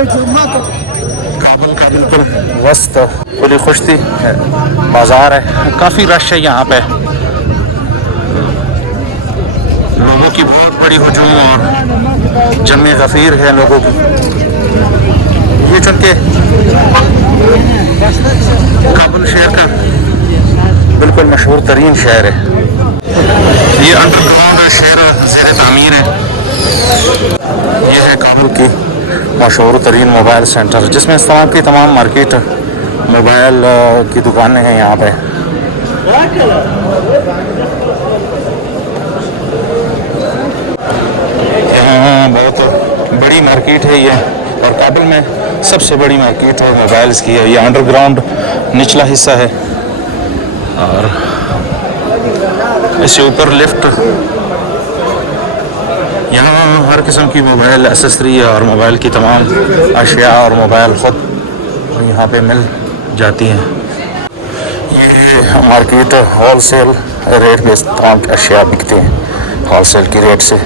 काबुल का बिल्कुल वस्त खुली खुश्ती बाज़ार है, काफ़ी रश है यहाँ पे, लोगों की बहुत बड़ी हुजूम और जमे गफ़ीर है लोगों की। ये चूँकि काबुल शहर का बिल्कुल मशहूर तरीन शहर है, ये अंडरग्राउंड शहर ज़ेर तामीर है। ये है काबुल की मशहूर तरीन मोबाइल सेंटर, जिसमें इस्तेमाल की तमाम मार्केट मोबाइल की दुकानें हैं यहाँ पे। यहाँ बहुत बड़ी मार्केट है ये, और काबुल में सबसे बड़ी मार्केट है मोबाइल्स की है। ये अंडरग्राउंड निचला हिस्सा है और इससे ऊपर लिफ्ट। यहाँ हर किस्म की मोबाइल एसेसरी और मोबाइल की तमाम अशिया और मोबाइल ख़ुद यहाँ पे मिल जाती हैं। ये मार्केट होल सेल रेट पे तमाम अशिया बिकते हैं, होल सेल की रेट से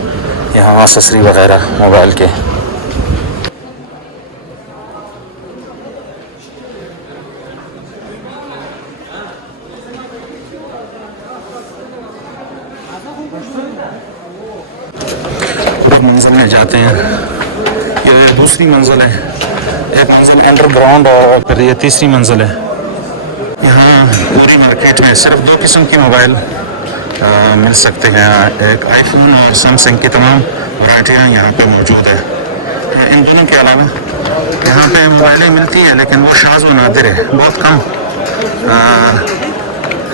यहाँ एसेसरी वगैरह मोबाइल के। मंजिल में जाते हैं, ये दूसरी मंजिल है, एक मंजिल अंडरग्राउंड और फिर ये तीसरी मंजिल है। यहाँ पूरी मार्केट में सिर्फ दो किस्म की मोबाइल मिल सकते हैं, एक आईफोन और सैमसंग की तमाम वैरायटियाँ यहाँ पे मौजूद है। इन दोनों के अलावा यहाँ पे मोबाइलें मिलती हैं, लेकिन वो शाज़ व नादिर है, बहुत कम।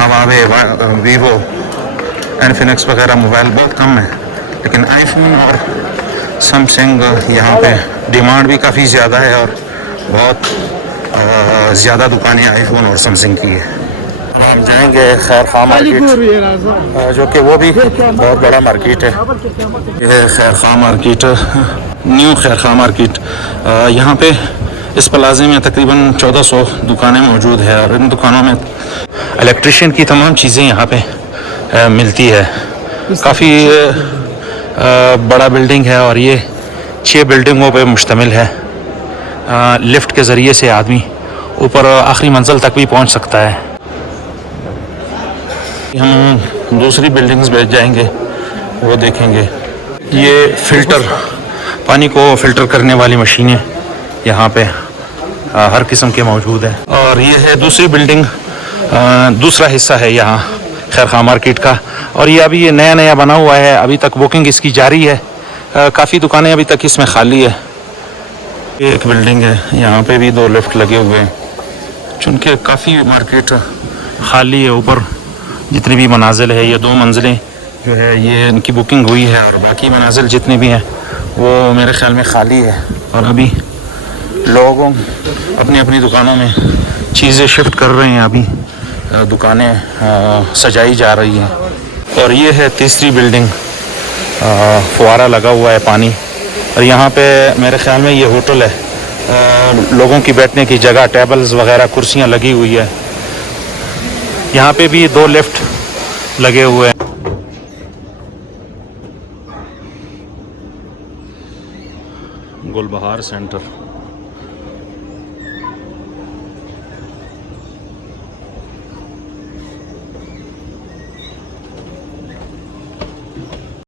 हवावे, वीवो, इन्फिनिक्स वगैरह मोबाइल बहुत कम है, लेकिन आईफोन और सैमसंग यहाँ पे डिमांड भी काफ़ी ज़्यादा है और बहुत ज़्यादा दुकानें आईफोन और सैमसंग की है। हम जाएंगे खैर खां मार्केट, जो कि वो भी बहुत बड़ा मार्केट है। यह खैर खां मार्केट, न्यू खैर खां मार्केट। यहाँ पे इस प्लाजे में तकरीबन 1400 दुकानें मौजूद है और इन दुकानों में इलेक्ट्रिशियन की तमाम चीज़ें यहाँ पे मिलती है। काफ़ी बड़ा बिल्डिंग है और ये 6 बिल्डिंगों पे मुश्तमिल है। लिफ्ट के ज़रिए से आदमी ऊपर आखिरी मंजिल तक भी पहुंच सकता है। हम दूसरी बिल्डिंग्स पे जाएंगे, वो देखेंगे। ये फ़िल्टर, पानी को फ़िल्टर करने वाली मशीनें यहाँ पे हर किस्म के मौजूद है। और ये है दूसरी बिल्डिंग, दूसरा हिस्सा है यहाँ खैर खां मार्केट का, और ये अभी ये नया नया बना हुआ है, अभी तक बुकिंग इसकी जारी है। काफ़ी दुकानें अभी तक इसमें खाली है। ये एक बिल्डिंग है, यहाँ पे भी 2 लिफ्ट लगे हुए हैं, चूँकि काफ़ी मार्केट खाली है। ऊपर जितनी भी मनाजिल है, ये 2 मंजिलें जो है ये इनकी बुकिंग हुई है, और बाकी मनाजिल जितने भी हैं वो मेरे ख़्याल में खाली है। और अभी लोगों अपनी अपनी दुकानों में चीज़ें शिफ्ट कर रहे हैं, अभी दुकानें सजाई जा रही हैं। और ये है तीसरी बिल्डिंग, फुवारा लगा हुआ है पानी, और यहाँ पे मेरे ख़्याल में ये होटल है, लोगों की बैठने की जगह, टेबल्स वगैरह कुर्सियाँ लगी हुई है। यहाँ पे भी 2 लिफ्ट लगे हुए हैं। गुलबहार सेंटर।